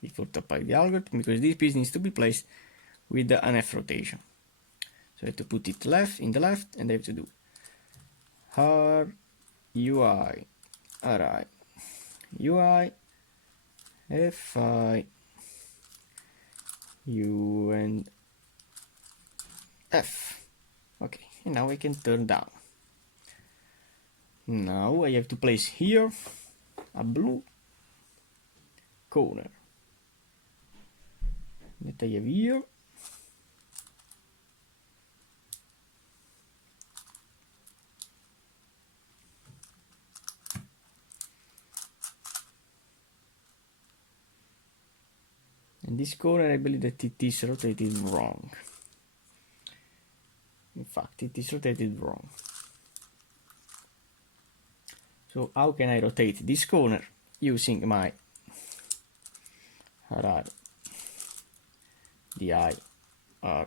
before to apply the algorithm, because this piece needs to be placed with an F rotation. So I have to put it left in the left, and I have to do R UI RI UI Fi U and F. Okay, and now I can turn down. Now I have to place here a blue corner that I have here. And this corner, I believe that it is rotated wrong. In fact, it is rotated wrong. So how can I rotate this corner? Using my RR DI R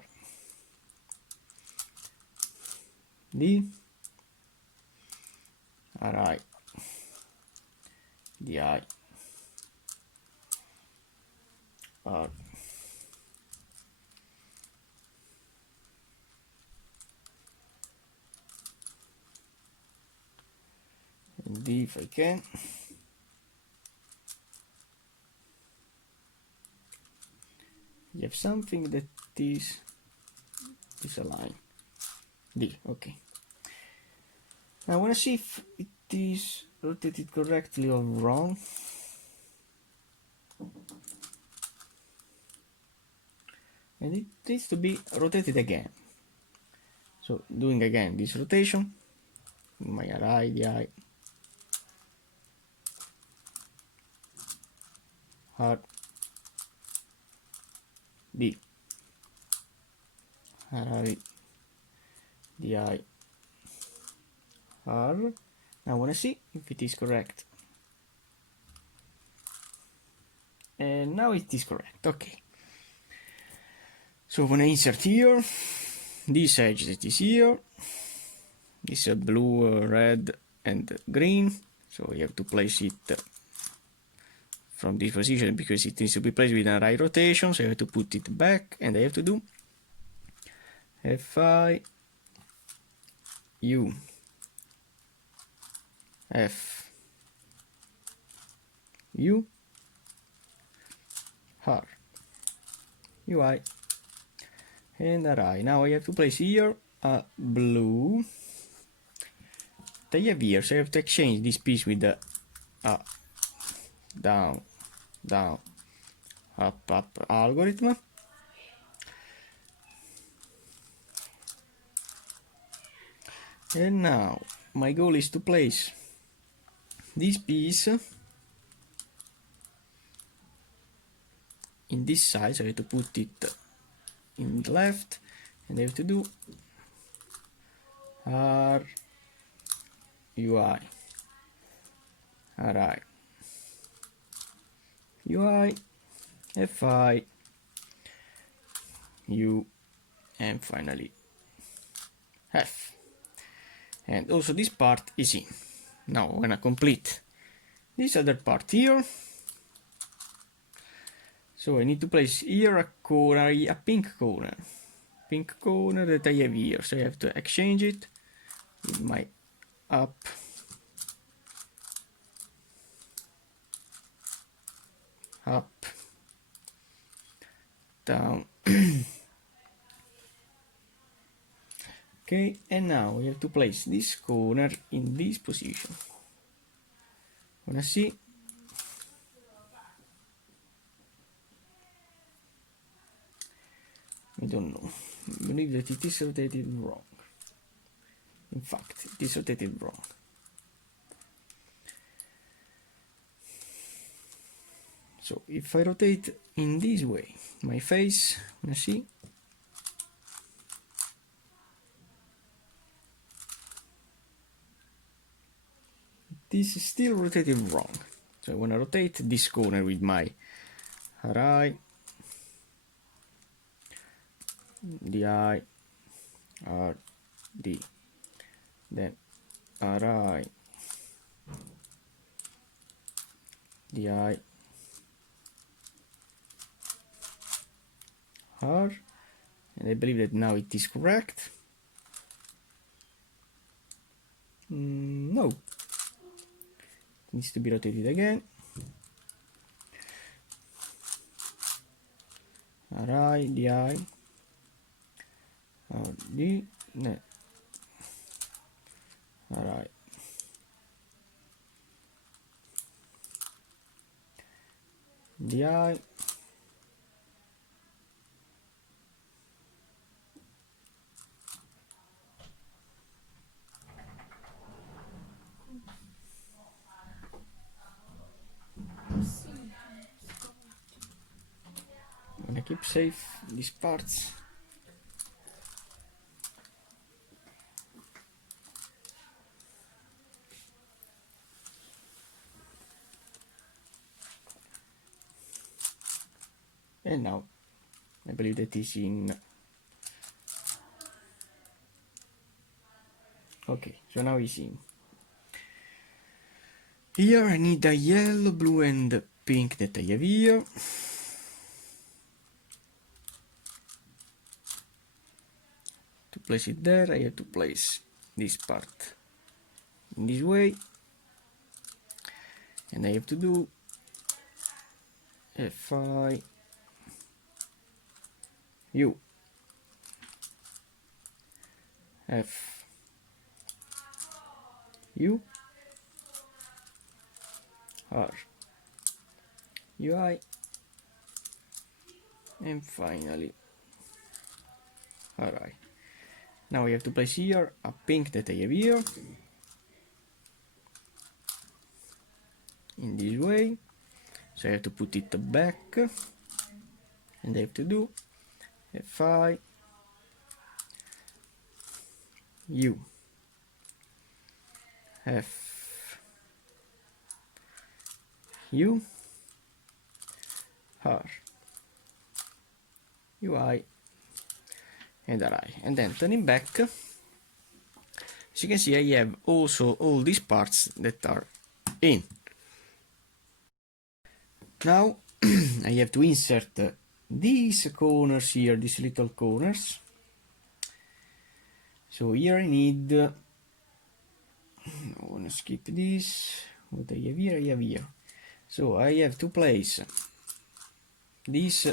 D RI DI R. And D if I can. You have something that is a line. D, okay. I want to see if it is rotated correctly or wrong. And it needs to be rotated again. So doing again this rotation, my RI, DI, R, D, RI, DI, R. Now I want to see if it is correct. And now it is correct, okay. So when I insert here, this edge that is here, this blue, red and green, so you have to place it from this position because it needs to be placed with a right rotation, so I have to put it back, and I have to do Fi U F U R UI and RI. Now I have to place here a blue that I have here, so I have to exchange this piece with the down, down, up algorithm. And now my goal is to place this piece in this side, so I have to put it in the left, and I have to do R UI Alright. UI, FI, U, and finally F. And also this part is in. Now I'm gonna complete this other part here. So I need to place here a corner, a pink corner that I have here. So I have to exchange it with my up, up, down. Okay, and now we have to place this corner in this position. Wanna see? I don't know. I believe that it is rotated wrong. In fact, it is rotated wrong. So if I rotate in this way, my face, wanna see? This is still rotated wrong. So I wanna rotate this corner with my RI, DI, RD, then RI, DI, R, and I believe that now it is correct. No, it needs to be rotated again. RI, DI, RD, no. RI, DI, I'm gonna keep safe these parts. And now I believe that is in. Okay, so now it's in. Here I need the yellow, blue and pink that I have here. To place it there, I have to place this part in this way. And I have to do FI, U, F, U, R, UI, and finally RI. Now we have to place here a pink that I have here, in this way. So I have to put it back, and I have to do FI, U, F, U, R, UI, and RI. And then turning back, as you can see, I have also all these parts that are in. Now I have to insert these corners here, these little corners. So here I need, I want to skip this, what I have here, So I have to place this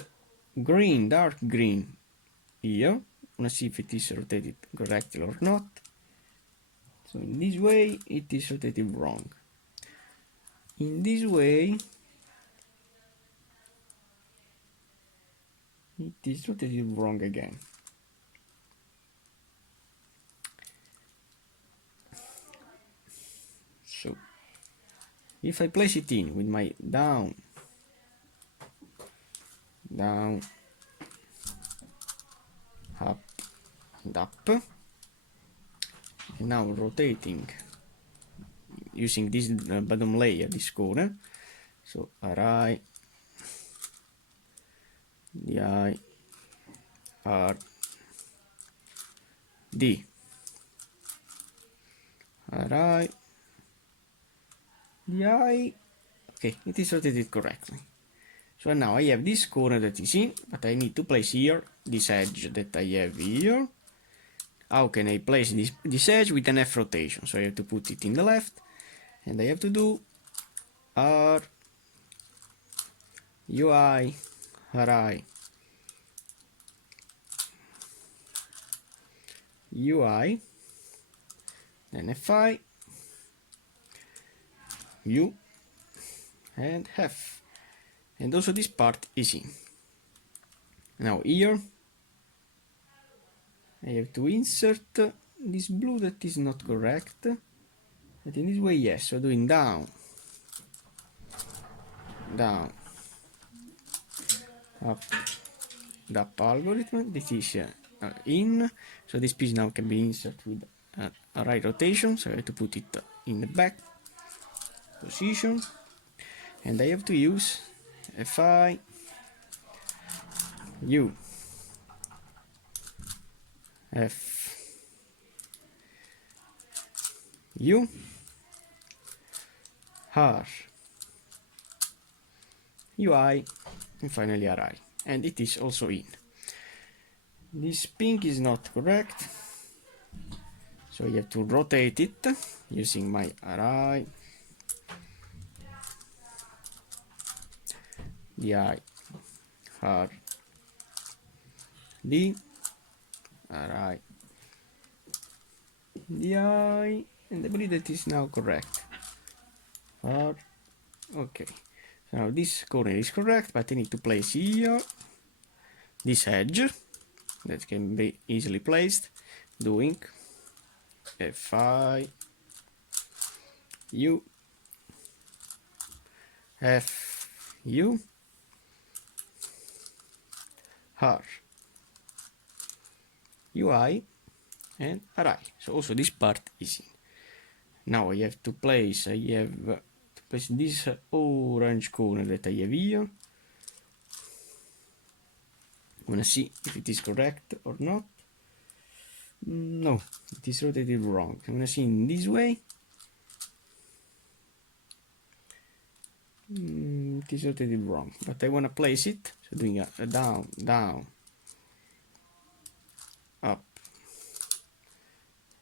green, dark green here. I want to see if it is rotated correctly or not. So in this way it is rotated wrong. In this way it is rotated wrong again. So if I place it in with my down, up, and up, and now rotating using this bottom layer, this corner. So RI, DI, R, D, RI, DI. Okay, it is rotated correctly. So now I have this corner that is in, but I need to place here this edge that I have here. How can I place this edge with an F rotation? So I have to put it in the left, and I have to do R, UI, RI, UI, then FI, U, and F. And also this part is in. Now here I have to insert this blue that is not correct, but in this way yes. So doing down, down, up, the up algorithm. This is in. So this piece now can be inserted with a right rotation. So I have to put it in the back position, and I have to use FI, U, F, U, R, UI, and finally RI. And it is also in. This pink is not correct, so you have to rotate it using my RI, DI, R, D, RI, DI, and I believe that is now correct. R, okay. So now this corner is correct, but I need to place here this edge that can be easily placed, doing FI, U, F, U, R, UI, and RI. So also this part is in. Now I have to place, this orange corner that I have here. I wanna see if it is correct or not. No, it is rotated wrong. I'm gonna see in this way. It is rotated wrong, but I wanna place it. So doing a down, down, up,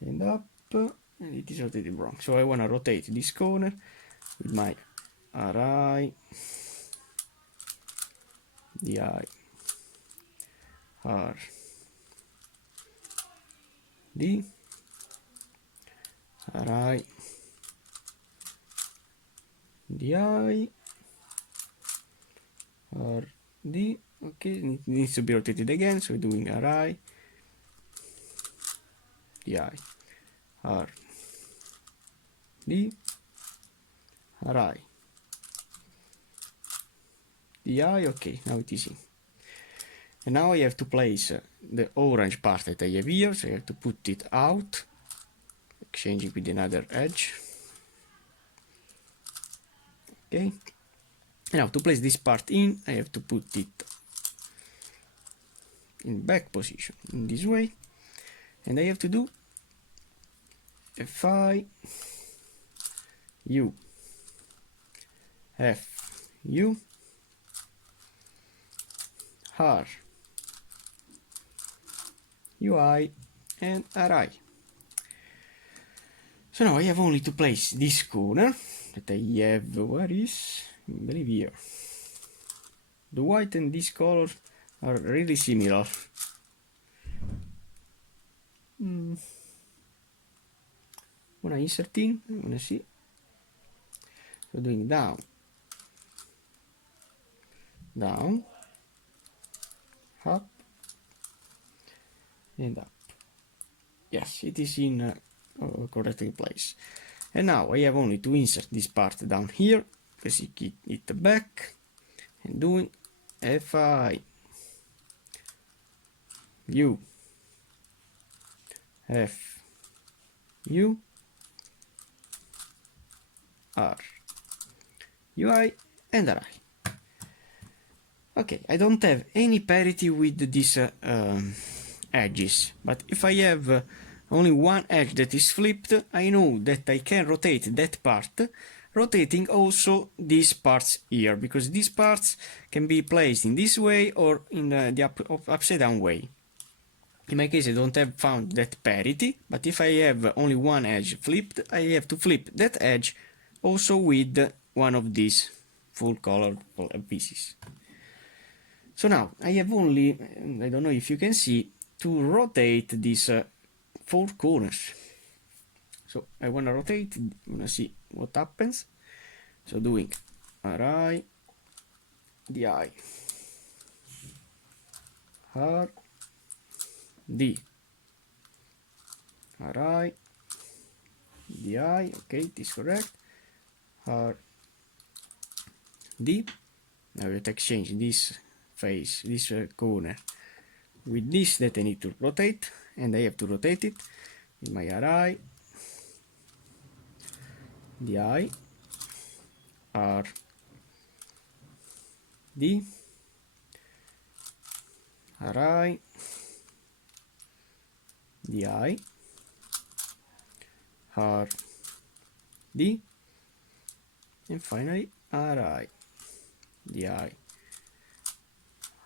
and up, and it is rotated wrong. So I wanna rotate this corner with my RI, DI, R, D, RI, DI, R, D. Okay, it needs to be rotated again, so doing RI, DI, R, D, RI, DI. Okay, now it is in. And now I have to place the orange part that I have here, so I have to put it out, exchange it with another edge. Okay. And now to place this part in, I have to put it in back position in this way, and I have to do FI, U, F, U, R, UI, and RI. So now I have only to place this corner that I have, where is, I believe here. The white and this color are really similar. When I insert in, I wanna see. So doing down, down, up, and up. Yes, it is in correctly place. And now I have only to insert this part down here, press it back, and doing FI, U, F, U, R, UI, and RI. Okay, I don't have any parity with these edges, but if I have only one edge that is flipped, I know that I can rotate that part, rotating also these parts here, because these parts can be placed in this way or in the upside down way. In my case, I don't have found that parity, but if I have only one edge flipped, I have to flip that edge also with one of these full color pieces. So now I have only, I don't know if you can see, to rotate these 4 corners. So I want to rotate, I want to see what happens. So doing RI, DI, R, D, RI, DI, okay, it is correct, R, D. Now we have to exchange this face, this corner, with this that I need to rotate, and I have to rotate it with my RI, DI, R, D, RI, DI, R, D, and finally RI, DI,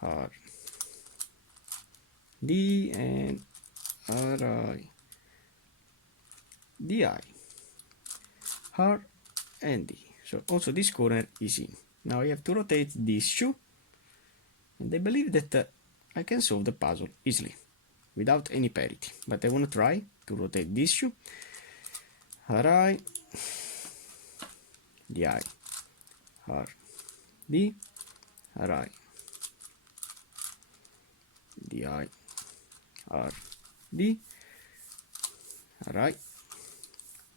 R, D, and RI, DI, R, and D. So also this corner is in. Now I have to rotate this shoe, and I believe that I can solve the puzzle easily without any parity, but I want to try to rotate this shoe. RI, DI, R, D, RI, DI, R, D, RI,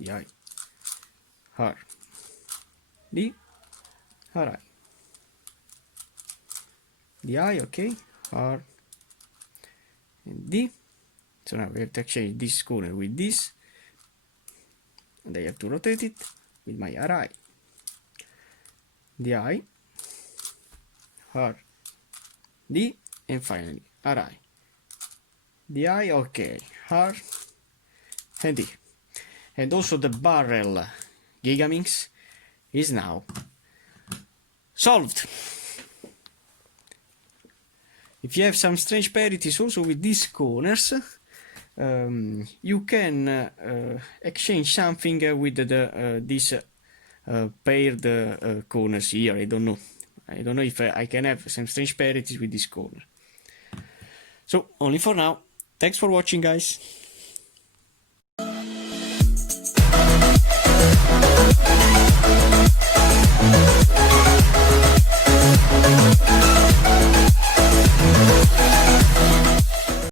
DI, R, D, RI, DI, okay, R, and D. So now we have to exchange this corner with this, and I have to rotate it with my RI, DI, R, D, and finally RI, DI, okay, R, and D. And also the Barrel Gigaminx is now solved. If you have some strange parities also with these corners, you can exchange something with these paired corners here. I don't know if I can have some strange parities with this corner. So only for now. Thanks for watching, guys.